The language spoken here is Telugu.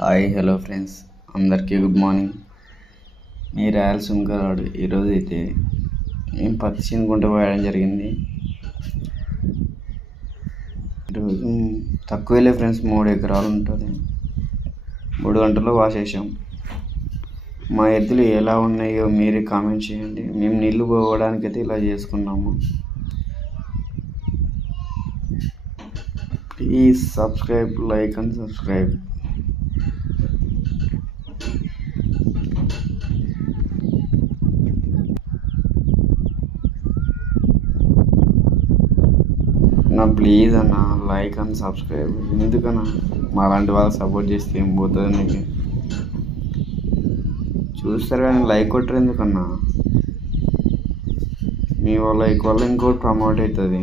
హాయ్ హలో ఫ్రెండ్స్, అందరికీ గుడ్ మార్నింగ్. మీ రాయలసీమ గారు ఈరోజు అయితే నేను పత్తి చినుకుంటూ పోయడం జరిగింది. ఈరోజు తక్కువలే ఫ్రెండ్స్, 3 ఎకరాలు ఉంటుంది. 3 గంటల్లో వాసేసాం. మా ఎద్దులు ఎలా ఉన్నాయో మీరే కామెంట్ చేయండి. మేము నీళ్లు పోవడానికి అయితే ఇలా చేసుకున్నాము. Please subscribe, like and subscribe. Please అన్న, లైక్ అండ్ సబ్స్క్రైబ్. ఎందుకన్నా మా లాంటి వాళ్ళు సపోర్ట్ చేస్తే ఏం పోతుంది? నీకు చూస్తారు కానీ లైక్ కొట్టరు ఎందుకన్నా? మీ లైక్ వల్ల ఇంకోటి ప్రమోట్ అవుతుంది.